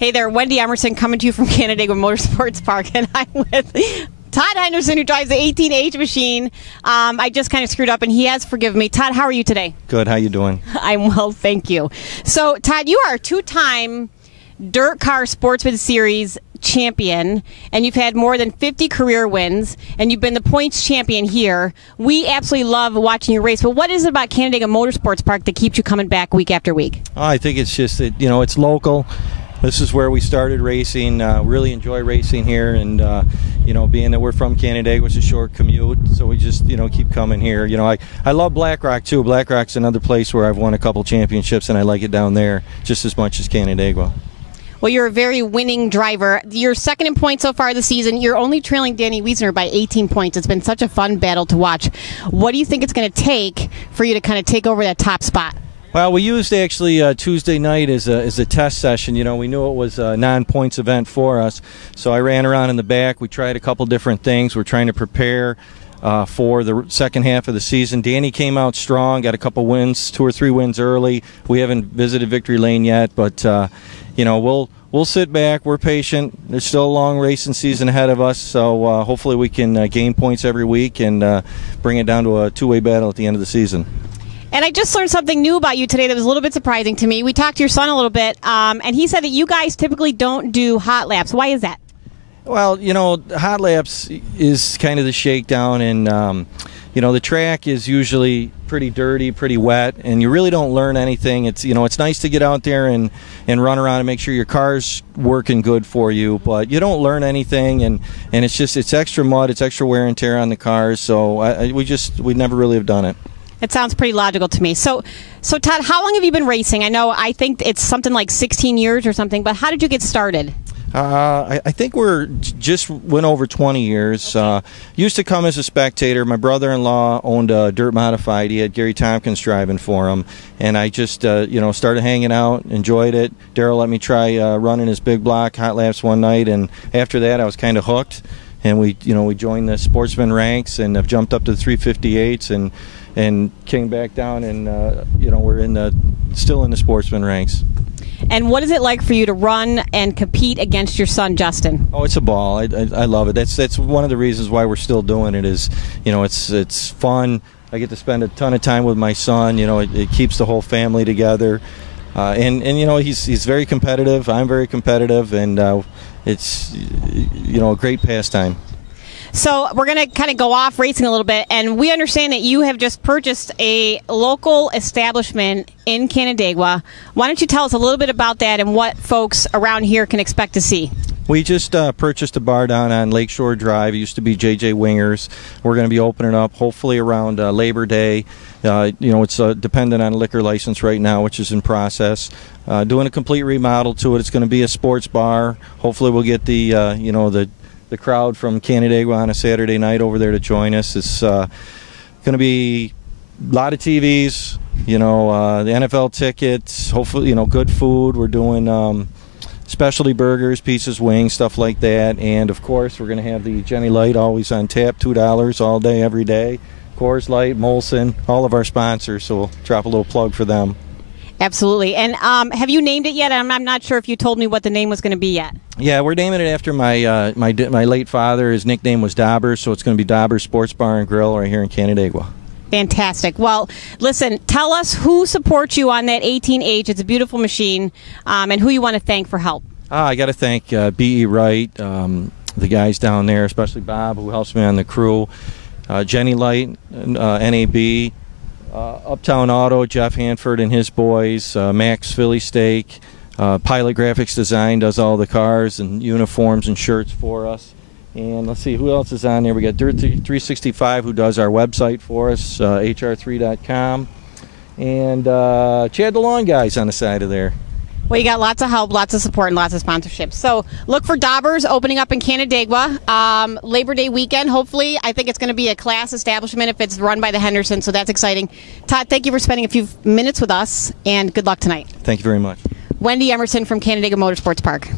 Hey there, Wendy Emerson coming to you from Canandaigua Motorsports Park, and I'm with Todd Henderson, who drives the 18H machine. I just kind of screwed up, and he has forgiven me. Todd, how are you today? Good. How you doing? I'm well, thank you. So, Todd, you are a two-time Dirt Car Sportsman Series champion, and you've had more than 50 career wins, and you've been the points champion here. We absolutely love watching you race, but what is it about Canandaigua Motorsports Park that keeps you coming back week after week? Oh, I think it's just that, it's local. This is where we started racing. Really enjoy racing here, and being that we're from Canandaigua, it's a short commute, so we just keep coming here. I love Black Rock too. Black Rock's another place where I've won a couple championships, and I like it down there just as much as Canandaigua. Well, you're a very winning driver. You're second in points so far this season. You're only trailing Danny Wiesner by 18 points. It's been such a fun battle to watch. What do you think it's going to take for you to kind of take over that top spot? Well, we used actually Tuesday night as a test session. We knew it was a non-points event for us, so I ran around in the back. We tried a couple different things. We're trying to prepare for the second half of the season. Danny came out strong, got a couple wins, 2 or 3 wins early. We haven't visited victory lane yet, but we'll sit back. We're patient. There's still a long racing season ahead of us, so hopefully we can gain points every week and bring it down to a two-way battle at the end of the season. And I just learned something new about you today that was a little bit surprising to me. We talked to your son a little bit, and he said that you guys typically don't do hot laps. Why is that? Well, hot laps is kind of the shakedown, and the track is usually pretty dirty, pretty wet, and you really don't learn anything. It's it's nice to get out there and run around and make sure your car's working good for you, but you don't learn anything, and it's extra mud, it's extra wear and tear on the cars. So we never really have done it. It sounds pretty logical to me. So Todd, how long have you been racing? I think it's something like 16 years or something, but how did you get started? I think we're just went over 20 years. Used to come as a spectator. My brother-in-law owned a dirt modified. He had Gary Tompkins driving for him, and I just started hanging out, enjoyed it. Darryl let me try running his big block hot laps one night, and after that I was kind of hooked. And we joined the sportsman ranks and have jumped up to the 358s and came back down, and we're still in the sportsman ranks. And what is it like for you to run and compete against your son, Justin? Oh, it's a ball. I love it. That's one of the reasons why we're still doing it. Is it's fun. I get to spend a ton of time with my son. It keeps the whole family together, and he's very competitive. I'm very competitive, and it's a great pastime. So we're going to kind of go off racing a little bit, and we understand that you have just purchased a local establishment in Canandaigua. Why don't you tell us a little bit about that and what folks around here can expect to see? We just purchased a bar down on Lakeshore Drive. It used to be J.J. Wingers. We're going to be opening up hopefully around Labor Day. It's dependent on a liquor license right now, which is in process. Doing a complete remodel to it. It's going to be a sports bar. Hopefully we'll get the crowd from Canandaigua on a Saturday night over there to join us. It's going to be a lot of TVs, the NFL tickets, hopefully, good food. We're doing specialty burgers, pizzas, wings, stuff like that. And, of course, we're going to have the Genny Light always on tap, $2 all day, every day. Coors Light, Molson, all of our sponsors, so we'll drop a little plug for them. Absolutely. And have you named it yet? I'm not sure if you told me what the name was going to be yet. Yeah, we're naming it after my late father. His nickname was Dobber, so it's going to be Dobber Sports Bar and Grill right here in Canandaigua. Fantastic. Well, listen, tell us who supports you on that 18H. It's a beautiful machine, and who you want to thank for help. I got to thank B.E. Wright, the guys down there, especially Bob, who helps me on the crew, Genny Light, NAB, Uptown Auto, Jeff Hanford and his boys, Max Philly Steak, Pilot Graphics Design does all the cars and uniforms and shirts for us. And let's see, who else is on there? We got Dirt 365, who does our website for us, hr3.com. And Chad the Lawn Guys on the side of there. Well, you got lots of help, lots of support, and lots of sponsorships. So look for Dobbers opening up in Canandaigua. Labor Day weekend, hopefully. I think it's going to be a class establishment if it's run by the Henderson, so that's exciting. Todd, thank you for spending a few minutes with us, and good luck tonight. Thank you very much. Wendy Emerson from Canandaigua Motorsports Park.